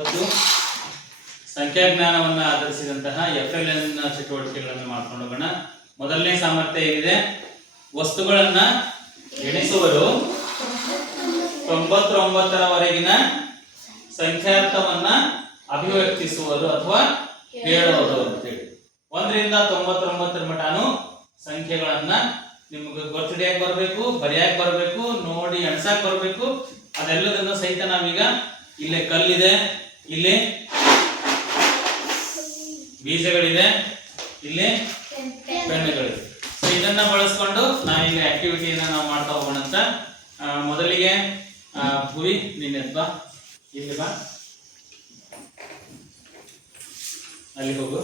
ಇವತ್ತು ಸಂಖ್ಯಾಜ್ಞಾನವನ್ನು ಆಧರಿಸಿದಂತಹ FLN ಚಟುವಟಿಕೆಗಳನ್ನು ಮಾಡ್ಕೊಂಡು ಹೋಗೋಣ. ಮೊದಲನೇ ಸಾಮರ್ಥ್ಯ ಏನಿದೆ? ವಸ್ತುಗಳನ್ನ ಎಣಿಸುವರು 99ರವರೆಗಿನ ಸಂಖ್ಯಾರ್ಥವನ್ನ ಅಭಿವ್ಯಕ್ತಿಸುವರು ಅಥವಾ ಹೇಳುವರು ಅಂತೇಳಿ. 1ರಿಂದ 99 ಮಟಾನು ಸಂಖ್ಯೆಗಳನ್ನ ನಿಮ್ಗೆ ಗೊತ್ತಿಡಿಯಾಗಿ ಬರಬೇಕು, ಬರೆಯಾಗಿ ಬರಬೇಕು, ನೋಡಿ ಎಣ್ಸಕ್ ಬರಬೇಕು. ಅದೆಲ್ಲದನ್ನು ಸಹಿತ ನಾವೀಗ ಇಲ್ಲೇ ಕಲ್ಲಿದೆ, ಇಲ್ಲಿ ಬೀಜಗಳಿದೆ, ಇಲ್ಲಿ ಪೆನ್ನುಗಳಿದೆ. ಸೊ ಇದನ್ನ ಬಳಸ್ಕೊಂಡು ನಾವೀಗ ಆಕ್ಟಿವಿಟಿಯನ್ನ ನಾವು ಮಾಡ್ತಾ ಹೋಗೋಣ ಅಂತ. ಮೊದಲಿಗೆ ಭುವಿ ನಿನ್ನೆದ್ ಬಾ, ಇಲ್ಲಿ ಬಾ, ಅಲ್ಲಿ ಹೋಗು,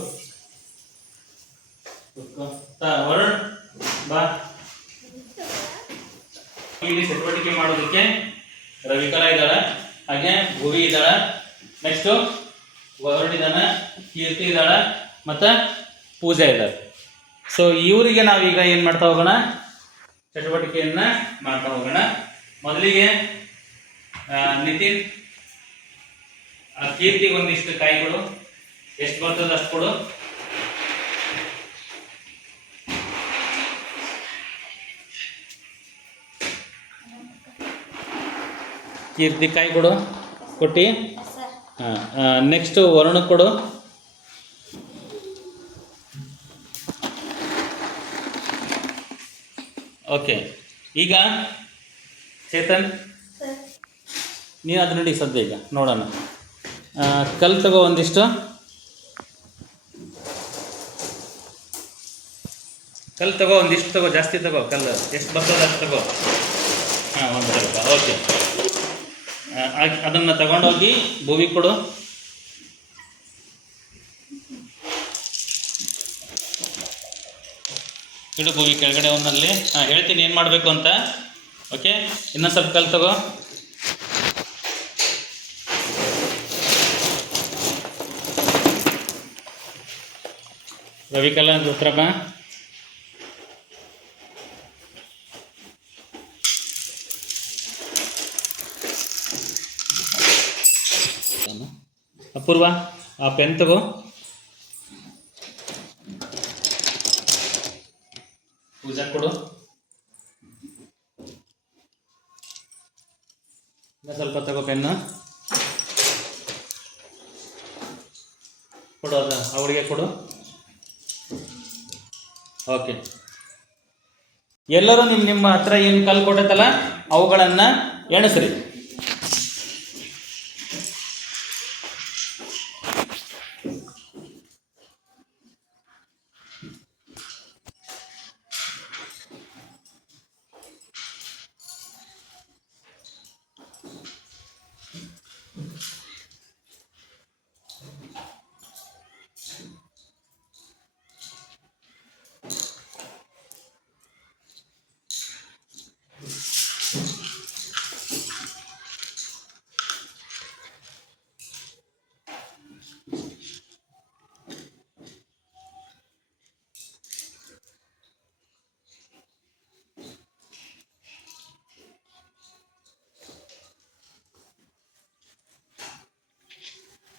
ವರುಣ್ ಬಾ. ಇಲ್ಲಿ ಚಟುವಟಿಕೆ ಮಾಡೋದಕ್ಕೆ ರವಿಕಲಾ ಇದ್ದಾಳ, ಹಾಗೆ ಭುವಿ ಇದ್ದಾಳ, ನೆಕ್ಸ್ಟ್ ವರುಣ್ ಇದ್ದಾನ, ಕೀರ್ತಿ ಇದ್ದಾಳ, ಮತ್ತು ಪೂಜಾ ಇದ್ದಾಳೆ. ಸೊ ಇವರಿಗೆ ನಾವೀಗ ಏನು ಮಾಡ್ತಾ ಹೋಗೋಣ? ಚಟುವಟಿಕೆಯನ್ನ ಮಾಡ್ತಾ ಹೋಗೋಣ. ಮೊದಲಿಗೆ ನಿತಿನ್, ಕೀರ್ತಿಗೆ ಒಂದಿಷ್ಟು ಕಾಯಿ ಕೊಡು, ಎಷ್ಟು ಬರ್ತದೆ ಅಷ್ಟು ಕೊಡು. ಕೀರ್ತಿ ಕಾಯಿ ಕೊಡು, ಕೊಟ್ಟು. ನೆಕ್ಸ್ಟ್ ವರುಣ ಕೊಡು. ಓಕೆ, ಈಗ ಚೇತನ್ ನೀನು ಅದು ನೋಡಿ ಸದ್ಯ ಈಗ ನೋಡೋಣ. ಕಲ್ಲು ತಗೋ ಒಂದಿಷ್ಟು, ಕಲ್ಲು ತಗೋ ಒಂದಿಷ್ಟು ತಗೋ, ಜಾಸ್ತಿ ತಗೋ ಕಲ್ಲು, ಎಷ್ಟು ಬರ್ತದೆ ಅಷ್ಟು ತಗೋ. ಒಂದು ಸ್ವಲ್ಪ. ಓಕೆ, ಅದನ್ನು ತಗೊಂಡೋಗಿ ಭೂಮಿ ಕೊಡು. ಇಡು ಭೂಮಿ ಕೆಳಗಡೆ ಒಂದಲ್ಲಿ. ಹೇಳ್ತೀನಿ ಏನು ಮಾಡಬೇಕು ಅಂತ. ಓಕೆ, ಇನ್ನೊಂದು ಸ್ವಲ್ಪ ಕಲ್ಲು ತಗೋ. ರವಿಕಲಾ ಉತ್ತರ ಬಾ. ಅಪೂರ್ವ ಆ ಪೆನ್ ತಗೋ. ಪೂಜಾ ಕೊಡು. ಸ್ವಲ್ಪ ತಗೋ ಪೆನ್ನು ಕೊಡು, ಅದ ಅವಳಿಗೆ ಕೊಡು. ಓಕೆ, ಎಲ್ಲರೂ ನಿಮ್ಮ ಹತ್ರ ಏನು ಕಲ್ಲು ಕೊಟ್ಟೈತಲ್ಲ ಅವುಗಳನ್ನು ಎಣಿಸ್ರಿ.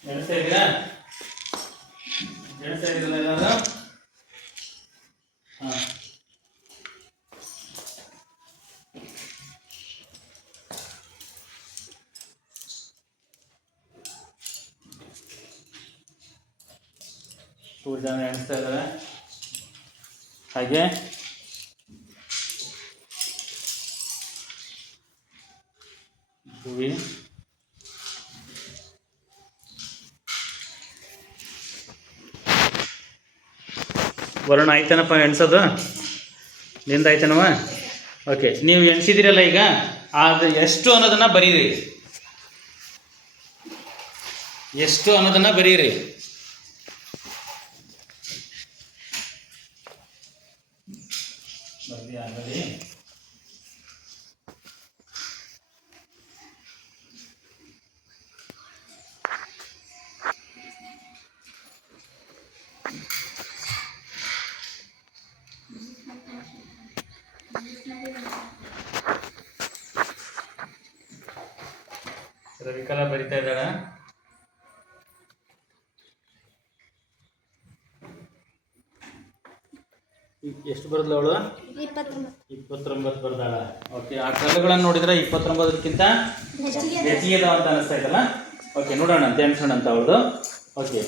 ಎಣಿಸ್ತಾ ಇದ್ದೀರಾ? ಎಣಿಸ್ತಾ ಇದ್ದೀರಲ್ಲ ಎಲ್ಲರೂ? ಹಾಂ, ಮೂರು ಜನ ಎಣಿಸ್ತಾ ಇದ್ದಾರೆ. ಹಾಗೆ ಭೂವಿ, ವರುಣ ಆಯ್ತೇನಪ್ಪ ಎಣ್ಸೋದು? ನಿಂದ ಆಯ್ತೇನವ? ಓಕೆ, ನೀವು ಎಣ್ಸಿದಿರಲ್ಲ ಈಗ, ಅದು ಎಷ್ಟು ಅನ್ನೋದನ್ನು ಬರೀರಿ. ಎಷ್ಟು ಅನ್ನೋದನ್ನು ಬರೀರಿ. ಬರಲಿ ಆಗಲಿ. ರವಿಕಲಾ ಬರಿತಾ ಇದ್ದಾಳ. ಎಷ್ಟು ಬರದ್ಲ ಅವಳು? 29 ಬರ್ದಾಳ. ಓಕೆ, ಆ ಕಲ್ಲುಗಳನ್ನು ನೋಡಿದ್ರೆ 29ಕ್ಕಿಂತ ಹೆಚ್ಚಿಗೆ ಇದಾವ ಅಂತ ಅನಿಸ್ತಾ ಇದ್ದಲ್ಲ. ಓಕೆ, ನೋಡೋಣ ಅಂತ ಎಣ್ಸೋಣ ಅಂತ ಅವಳದು. ಓಕೆ,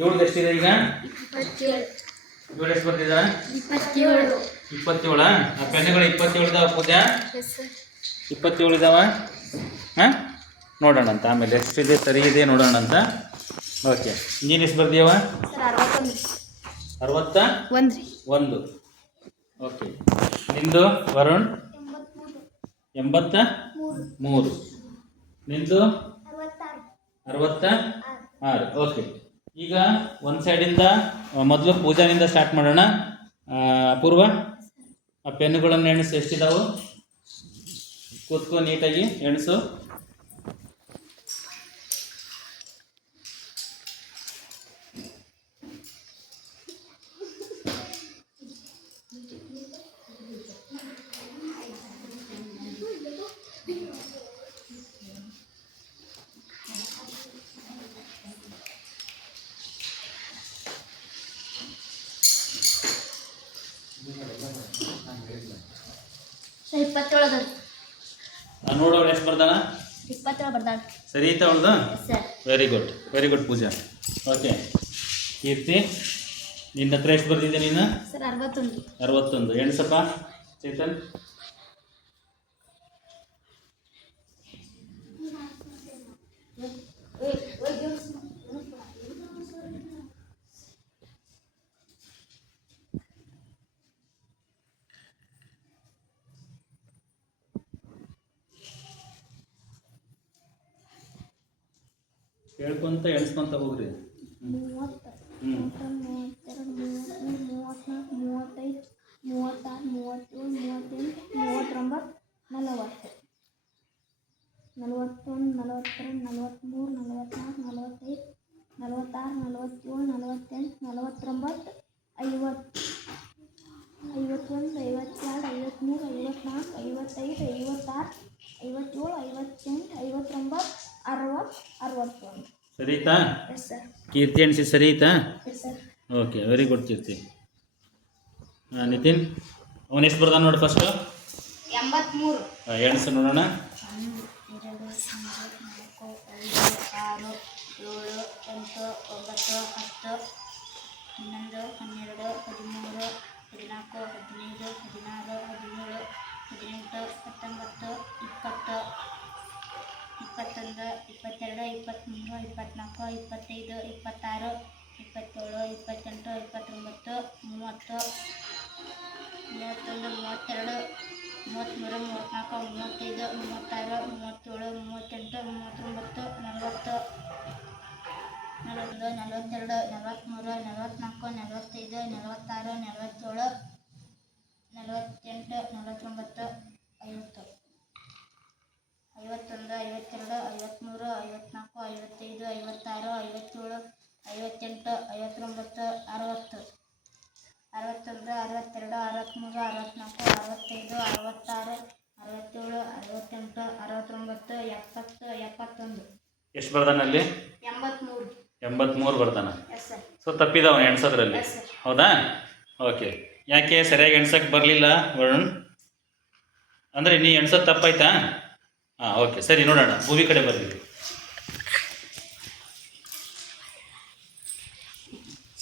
ಇವಳ್ದು ಎಷ್ಟಿದೆ ಈಗ? 27. ಎಷ್ಟು ಬರ್ತಿದ್ದಾಳೆ? 27. ಆ ಪೆನ್ನುಗಳು 27 ಇದಾವ ಪೂಜಾ? 27 ಇದಾವ. ಹಾಂ, ನೋಡೋಣ ಅಂತ ಆಮೇಲೆ ಎಷ್ಟಿದೆ ಸರಿ ಇದೆ ನೋಡೋಣ ಅಂತ. ಓಕೆ, ನೀನು ಎಷ್ಟು ಬರ್ತೀಯವ? 61. ಓಕೆ, ನಿಂದು ವರುಣ್? 83. ನಿಂದು 66. ಓಕೆ, ಈಗ ಒಂದು ಸೈಡಿಂದ ಮೊದಲು ಪೂಜಾನಿಂದ ಸ್ಟಾರ್ಟ್ ಮಾಡೋಣ. ಪೂರ್ವ, ಆ ಪೆನ್ನುಗಳನ್ನು ಎಣಿಸು, ಎಷ್ಟಿದಾವು? ಕೂತ್ಕೊ, ನೀಟಾಗಿ ಎಣಿಸು. ನೋಡೋಳು ಎಷ್ಟು ಬರ್ದಾನ? 27 ಬರ್ದಾಳ. ಸರಿ ಐತ ಅವಳ್ದು? ವೆರಿ ಗುಡ್ ಪೂಜಾ. ಓಕೆ, ಕೀರ್ತಿ, ನಿನ್ನ ಹತ್ರ ಎಷ್ಟು ಬರ್ತಿದ್ದೆ ನೀನು? 61. ಎಣ್ಸಪ್ಪ ಚೇತನ್. ಹೇಳ್ಕೊಂತ ಎಣಿಸ್ಕೊಂತ ಹೋಗ್ರಿ. 30, 32, 33, 34, 35, 36, 37, 38, 39, 40, 41, 42, 43, 44, 45, 46, 47, 48, 49, 50, 51, 52, 53, 54, 55, 56, 57, 58, 59, 60, 61. ಸರಿತಾ? Yes sir. ಕೀರ್ತಿ ಎಣಿಸಿ Sarita? Yes sir. Okay, very good Keerthi. Nitin, ಅವನು ಎಷ್ಟು ಬರ್ದಾನ ನೋಡಿ ಫಸ್ಟು? 83. ಎಣಿಸು ನೋಡೋಣ. 1, 2, 3, 4, 5, 6, 7, 8, 9, 10, 11, 12, 13, 14, 15, 16, 17, 18, 19, 20, 21, 22, 23, 24, 25, 26, 27, 28, 29, 30, 31, 32, 33, 34, 35, 36, 37, 38, 39, 40, 41, 42, 43, 44, 45, 46, 47, 48, 49, 50, 51, 52, 53, 54, 55, 56, 57, 58, 59, 60, 61, 62, 63, 64, 65, 66, 67, 68, 69, 70, 71. ಎಷ್ಟು ಬರ್ದಾನಲ್ಲಿ? 83 ಬರ್ದಾನ. Yes sir. ಸೊ ತಪ್ಪಿದವ ಎಣ್ಸೋದ್ರಲ್ಲಿ. Yes sir. ಹೌದಾ? ಓಕೆ, ಯಾಕೆ ಸರಿಯಾಗಿ ಎಣ್ಸಕ್ಕೆ ಬರಲಿಲ್ಲ ವರುಣ್? ಅಂದರೆ ನೀ ಎಣ್ಸೋದು ತಪ್ಪಾಯ್ತಾ? ಹಾಂ, ಓಕೆ, ಸರಿ, ನೋಡೋಣ. ಭೂಮಿ ಕಡೆ ಬರಲಿ.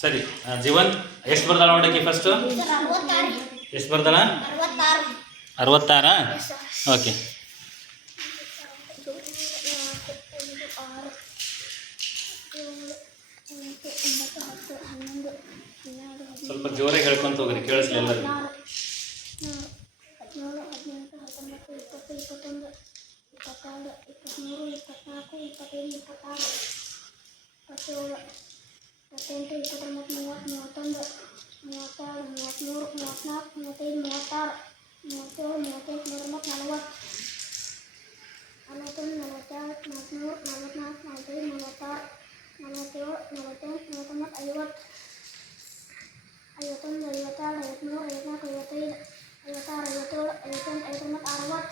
ಸರಿ, ಜೀವನ್ ಎಷ್ಟು ಬರ್ದಾಳ ನೋಡಕ್ಕೆ ಫಸ್ಟು? ಎಷ್ಟು ಬರ್ದಾಳ? 66. ಓಕೆ, ಸ್ವಲ್ಪ ಜೋರಾಗಿ ಹೇಳ್ಕೊಂತ ಹೋಗ್ರಿ, ಕೇಳಿಸ್ಲಿ ಎಲ್ಲರಿಗೂ. 17, 18, 19, 20, 21, 22, 23, 24, 25, 26, 27, 28, 29, 30, 31, 32, 33, 34, 35, 36, 37, 38, 39, 40, 41, 42, 43, 44, 45, 46, 47, 48, 49, 50, 51, 52, 53, 54, 55,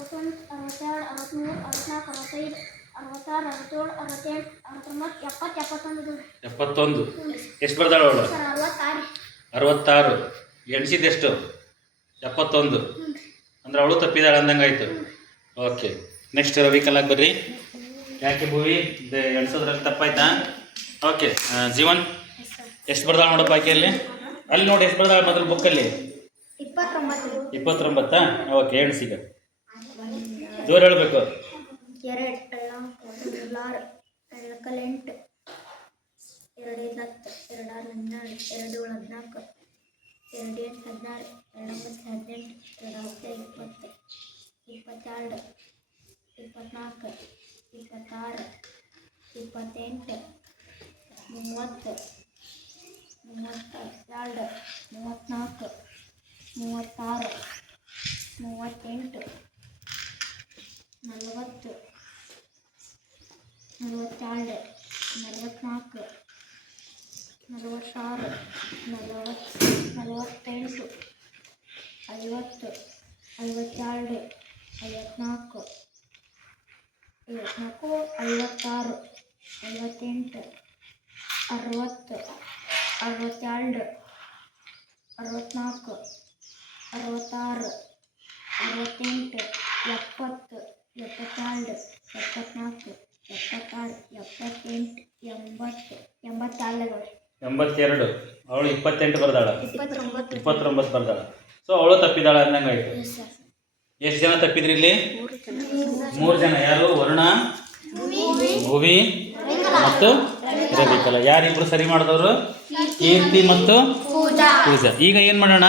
56, 57, 58, 59, 60, 61, 62, 63, 64, 65, 66, 67, 68, 69, 70, 71. 71. ಎಷ್ಟು ಬರ್ದಾಳ ಅವಳು? ಸರ್ 66. 66 ಎಣಿಸಿದ್ದೆಷ್ಟು 71 ಅಂದ್ರೆ ಅವಳು ತಪ್ಪಿದಾಳೆ ಅಂದಂಗಾಯ್ತು. ಓಕೆ, ನೆಕ್ಸ್ಟ್ ರವಿಕಲಾಗ್ ಬರ್ರಿ. ಯಾಕೆ ಭೂವಿ ಎಣಿಸೋದ್ರಲ್ಲಿ ತಪ್ಪಾಯ್ತಾ? ಓಕೆ, ಜೀವನ್ ಎಷ್ಟು ಬರ್ದಾಳೆ ನೋಡಪ್ಪ ಆಕೆಯಲ್ಲಿ. ಅಲ್ಲಿ ನೋಡಿ ಎಷ್ಟು ಬರ್ದಾಳೆ ಮೊದಲು ಬುಕ್ಕಲ್ಲಿ 29. ಓಕೆ, ಎಣಿಸಿಗ ಜೋರು ಹೇಳಬೇಕು. 2 16 8 2 10 2 12 2 14 2 16 2 18 2 20 22 24 26 28 30 32 34 36 38 40 42 44 46 48 50 52 54 56 58 60 62 64 66 68 70 72 74 76 78 80 82. ಅವಳು 28 ಬರ್ದಾಳ, 29 29 ಬರ್ದಾಳ. ಸೊ ಅವಳು ತಪ್ಪಿದಾಳ ಅಂದಂಗಾಯ್ತು. ಎಷ್ಟು ಜನ ತಪ್ಪಿದ್ರಿ ಇಲ್ಲಿ? 3 ಜನ. ಯಾರು? ವರುಣ, ಭುವಿ ಮತ್ತು ರವಿಕಲಾ. ಯಾರಿಬ್ರು ಸರಿ ಮಾಡಿದವರು? ಕೀರ್ತಿ ಮತ್ತು ಪೂಜಾ. ಈಗ ಏನು ಮಾಡೋಣ?